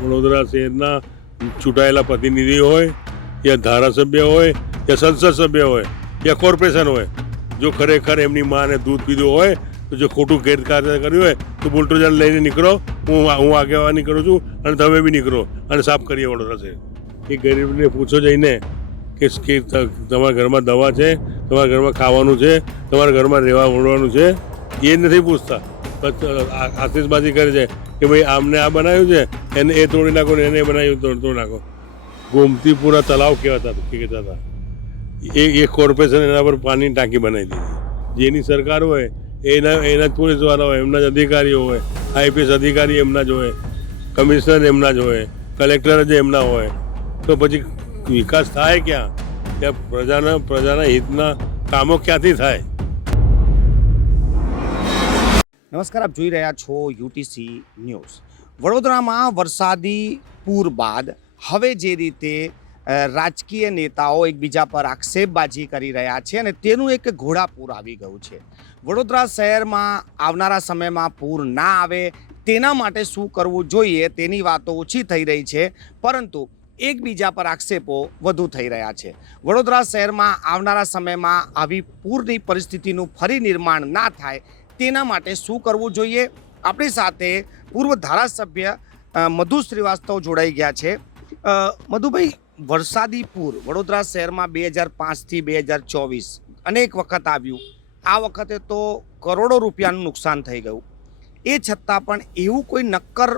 વડોદરા શહેરના ચૂંટાયેલા પ્રતિનિધિ હોય યા ધારાસભ્ય હોય યા સંસદ સભ્ય હોય યા કોર્પોરેશન હોય, જો ખરેખર એમની માને દૂધ પીધું હોય તો જો ખોટું ગેરકાર્ય કર્યું હોય તો બુલડોઝર લઈને નીકળો. હું આગેવાની કરું છું અને તમે બી નીકળો અને સાફ કરીએ વડોદરા શહેર. એ ગરીબને પૂછો જઈને કે તમારા ઘરમાં દવા છે, તમારા ઘરમાં ખાવાનું છે, તમારા ઘરમાં રહેવા ઓળવાનું છે, એ નથી પૂછતા. આતિશબાજી કરે છે કે ભાઈ આમને આ બનાવ્યું છે, એને એ તોડી નાખો ને એને બનાવ્યું તોડી નાખો. ગોમતીપુરા તળાવ કહેતા હતા એ કોર્પોરેશન એના પર પાણીની ટાંકી બનાવી દીધી. જેની સરકાર હોય એના જ પોલીસવાળા હોય, એમના જ અધિકારીઓ હોય, આઈપીએસ અધિકારી એમના જ હોય, કમિશનર એમના જ હોય, કલેક્ટર જ એમના હોય, તો પછી વિકાસ થાય ક્યાં? ત્યાં પ્રજાના હિતના કામો ક્યાંથી થાય? નમસ્કાર, આપ જોઈ રહ્યા છો યુટીસી ન્યૂઝ. વડોદરામાં વરસાદી પૂર બાદ હવે જે રીતે રાજકીય નેતાઓ એકબીજા પર આક્ષેપબાજી કરી રહ્યા છે અને તેનું એક ઘોડાપૂર આવી ગયું છે. વડોદરા શહેરમાં આવનારા સમયમાં પૂર ના આવે તેના માટે શું કરવું જોઈએ તેની વાતો ઓછી થઈ રહી છે, પરંતુ એકબીજા પર આક્ષેપો વધુ થઈ રહ્યા છે. વડોદરા શહેરમાં આવનારા સમયમાં આવી પૂરની પરિસ્થિતિનું ફરી નિર્માણ ના થાય તેના માટે શું કરવું જોઈએ? આપણી સાથે પૂર્વ ધારાસભ્ય મધુ શ્રીવાસ્તવ જોડાઈ ગયા છે. મધુભાઈ, વરસાદી પૂર વડોદરા શહેરમાં 2005થી 2024 અનેક વખત આવ્યું. આ વખતે તો કરોડો રૂપિયાનું નુકસાન થઈ ગયું. એ છતાં પણ એવું કોઈ નક્કર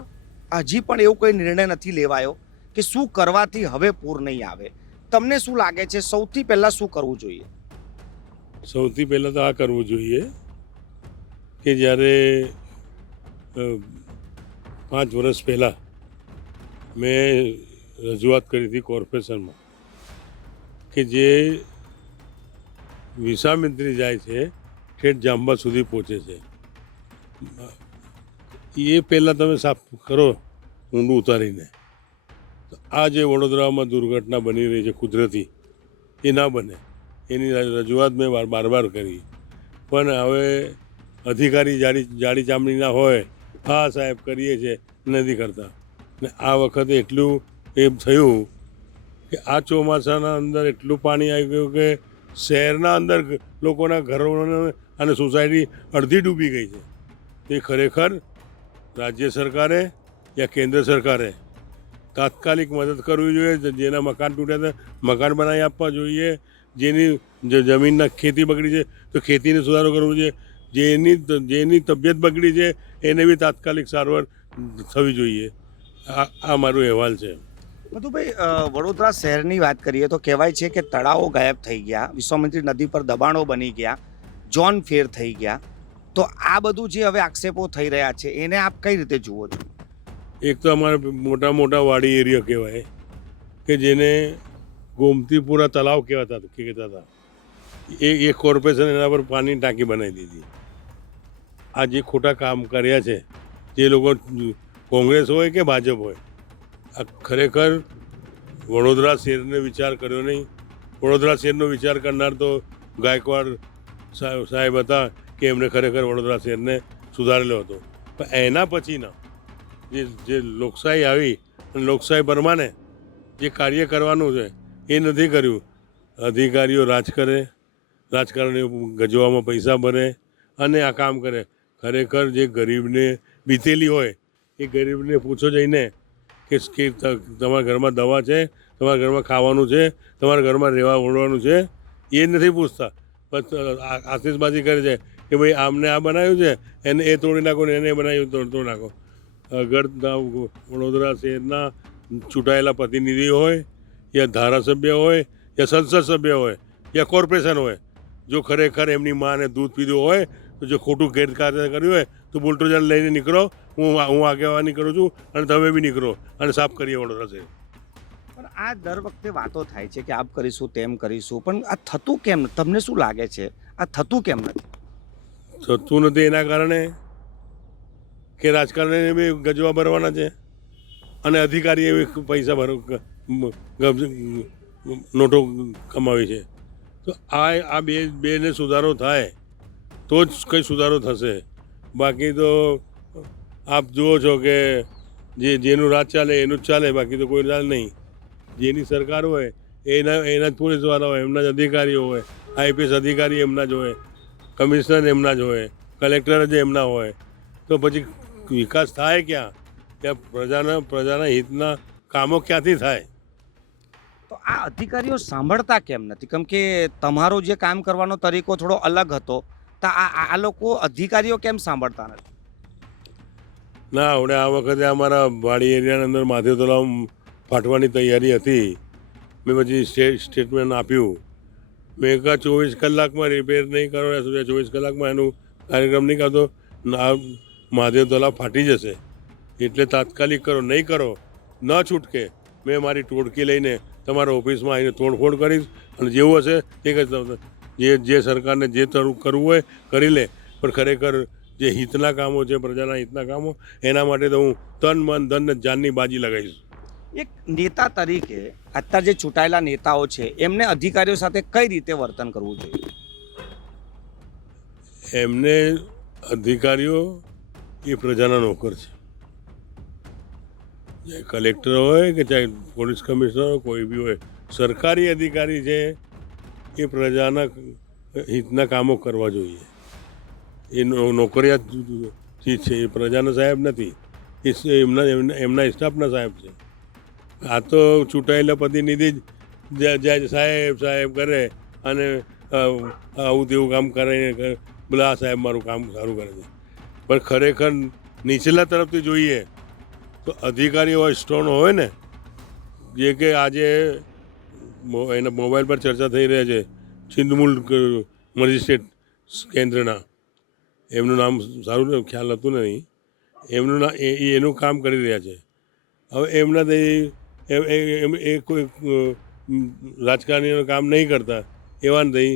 હજી પણ એવું કોઈ નિર્ણય નથી લેવાયો કે શું કરવાથી હવે પૂર નહીં આવે. તમને શું લાગે છે, સૌથી પહેલાં શું કરવું જોઈએ? સૌથી પહેલાં તો આ કરવું જોઈએ કે જ્યારે 5 વર્ષ પહેલાં મેં રજૂઆત કરી હતી કોર્પોરેશનમાં કે જે વિશ્વામિત્રી જાય છે ઠેઠ જાંબા સુધી પહોંચે છે, એ પહેલાં તમે સાફ કરો ઊંડું ઉતારીને. આ જે વડોદરામાં દુર્ઘટના બની રહી છે કુદરતી, એ ના બને એની રજૂઆત મેં બાર કરી. પણ હવે અધિકારી જાડી ચામડીના હોય, હા સાહેબ કરીએ છીએ, નથી કરતા. ને આ વખતે એટલું એમ થયું કે આ ચોમાસાના અંદર એટલું પાણી આવી ગયું કે શહેરના અંદર લોકોના ઘરો અને સોસાયટી અડધી ડૂબી ગઈ છે. તે ખરેખર રાજ્ય સરકારે યા કેન્દ્ર સરકારે તાત્કાલિક મદદ કરવી જોઈએ. જેના મકાન તૂટ્યા હતા મકાન બનાવી આપવા જોઈએ. જેની જમીનના ખેતી બગડી છે તો ખેતીને સુધારો કરવો જોઈએ. જેની તબિયત બગડી છે એને બી તાત્કાલિક સારવાર થવી જોઈએ. આ મારો અહેવાલ છે. મધુભાઈ, વડોદરા શહેરની વાત કરીએ તો કહેવાય છે કે તળાવો ગાયબ થઈ ગયા, વિશ્વામિત્રી નદી પર દબાણો બની ગયા, જોન ફેર થઈ ગયા. તો આ બધું જે હવે આક્ષેપો થઈ રહ્યા છે એને આપ કઈ રીતે જુઓ છો? એક તો અમારા મોટા વાડી એરિયા કહેવાય કે જેને ગોમતીપુરા તળાવ કહેતા હતા, એ કોર્પોરેશન એના પર પાણીની ટાંકી બનાવી દીધી. આ જે ખોટા કામ કર્યા છે, જે લોકો કોંગ્રેસ હોય કે ભાજપ હોય, આ ખરેખર વડોદરા શહેરને વિચાર કર્યો નહીં. વડોદરા શહેરનો વિચાર કરનાર તો ગાયકવાડ સાહેબ હતા કે એમને ખરેખર વડોદરા શહેરને સુધારેલો હતો. પણ એના પછીના જે લોકશાહી આવી અને લોકશાહી પ્રમાણે જે કાર્ય કરવાનું છે એ નથી કર્યું. અધિકારીઓ રાજ કરે, રાજકારણીઓ ગજવામાં પૈસા ભરે અને આ કામ કરે. ખરેખર જે ગરીબને બીતેલી હોય એ ગરીબને પૂછો જઈને કે તમારા ઘરમાં દવા છે, તમારા ઘરમાં ખાવાનું છે, તમારા ઘરમાં રહેવા ઓળવાનું છે, એ નથી પૂછતા. બસ આતિશબાજી કરે છે કે ભાઈ આમને આ બનાવ્યું છે, એને એ તોડી નાખો ને એને બનાવ્યું તોડી નાખો. અગર વડોદરા શહેરના ચૂંટાયેલા પ્રતિનિધિ હોય યા ધારાસભ્ય હોય યા સંસદ સભ્ય હોય યા કોર્પોરેશન હોય, જો ખરેખર એમની માને દૂધ પીધું હોય તો જો ખોટું ગેરકાર્ય કર્યું હોય તો બુલડોઝર લઈને નીકળો. હું આગેવાની કરું છું અને તમે બી નીકળો અને સાફ કરીએ વડોદરા શહેર. પણ આ દર વખતે વાતો થાય છે કે આપ કરીશું તેમ કરીશું, પણ આ થતું કેમ? તમને શું લાગે છે આ થતું કેમ નથી? થતું નથી એના કારણે કે રાજકારણીને બી ગજવા ભરવાના છે અને અધિકારીએ બી પૈસા નોટો કમાવી છે. તો આ બેને સુધારો થાય તો જ કંઈ સુધારો થશે. બાકી તો આપ જુઓ છો કે જેનું રાજ ચાલે એનું જ ચાલે, બાકી તો કોઈ ચાલે નહીં. જેની સરકાર હોય એના જ પોલીસવાળા હોય, એમના જ અધિકારીઓ હોય, આઈપીએસ અધિકારી એમના જ હોય, કમિશનર એમના જ હોય, કલેક્ટર જ એમના હોય, તો પછી વિકાસ થાય ક્યાં? ત્યાં પ્રજાના હિતના કામો ક્યાંથી થાય? તો આ અધિકારીઓ સાંભળતા કેમ નથી? કેમ કે તમારો જે કામ કરવાનો તરીકો થોડો અલગ હતો, તો આ લોકો અધિકારીઓ કેમ સાંભળતા નથી? ના, આપણે આ વખતે અમારા વાડી એરિયાની અંદર માધવ તલાવ ફાટવાની તૈયારી હતી. મેં પછી સ્ટેટમેન્ટ આપ્યું. મેં કહા 24 કલાકમાં રિપેર નહીં કરો, 24 કલાકમાં એનું કાર્યક્રમ નહીં કરતો, મહાદેવ તલાવ ફાટી જશે. એટલે તાત્કાલિક કરો, નહીં કરો ન છૂટકે મેં મારી ટોળકી લઈને તમારા ઓફિસમાં આવીને તોડફોડ કરીશ, અને જેવું હશે તે જે સરકારને જે કરવું હોય કરી લે. પણ ખરેખર જે હિતના કામો છે, પ્રજાના હિતના કામો, એના માટે તો હું તન મન ધન ને જાનની બાજી લગાવીશ. એક નેતા તરીકે અત્યારે જે ચૂંટાયેલા નેતાઓ છે એમને અધિકારીઓ સાથે કઈ રીતે વર્તન કરવું જોઈએ? એમને અધિકારીઓ એ પ્રજાના નોકર છે. ચાહે કલેક્ટર હોય કે ચાહે પોલીસ કમિશનર હોય, કોઈ બી હોય, સરકારી અધિકારી છે એ પ્રજાના હિતના કામો કરવા જોઈએ. એ નોકરિયાત ચીજ છે, એ પ્રજાના સાહેબ નથી, એ એમના સ્ટાફના સાહેબ છે. આ તો ચૂંટાયેલા પ્રતિનિધિ જ જાય સાહેબ કરે અને આવું તેવું કામ કરે, બોલે આ સાહેબ મારું કામ સારું કરે છે. પણ ખરેખર નીચલા તરફથી જોઈએ તો અધિકારી હોય, સ્ટ્રોંગ હોય ને, જે કે આજે એના મોબાઈલ પર ચર્ચા થઈ રહી છે, છિંદમૂલ મજિસ્ટ્રેટ કેન્દ્રના, એમનું નામ સારું ખ્યાલ હતું નહીં, એમનું નામ એનું કામ કરી રહ્યા છે. હવે એમનાથી એ કોઈ રાજકારણીનું કામ નહીં કરતા, એવાને થઈ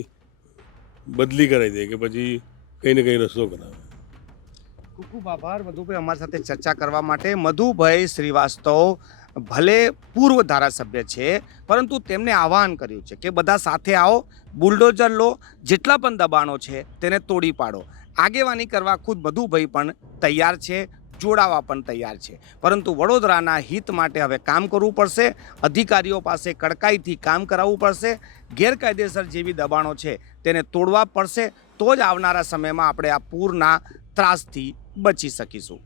બદલી કરાવી દે કે પછી કંઈ ને કંઈ રસ્તો કરાવે. ખૂબ ખૂબ આભાર મધુભાઈ અમારી સાથે ચર્ચા કરવા માટે. મધુભાઈ શ્રીવાસ્તવ ભલે પૂર્વ ધારાસભ્ય છે, પરંતુ તેમણે આહવાન કર્યું છે કે બધા સાથે આવો, બુલડોઝર લો, જેટલા પણ દબાણો છે તેને તોડી પાડો. આગેવાની કરવા ખુદ મધુભાઈ પણ તૈયાર છે, જોડાવા પણ તૈયાર છે. પરંતુ વડોદરાના હિત માટે હવે કામ કરવું પડશે, અધિકારીઓ પાસે કડકાઈથી કામ કરાવવું પડશે, ગેરકાયદેસર જેવી દબાણો છે તેને તોડવા પડશે. તો જ આવનારા સમયમાં આપણે આ પૂરના ત્રાસથી બચી શકીશું.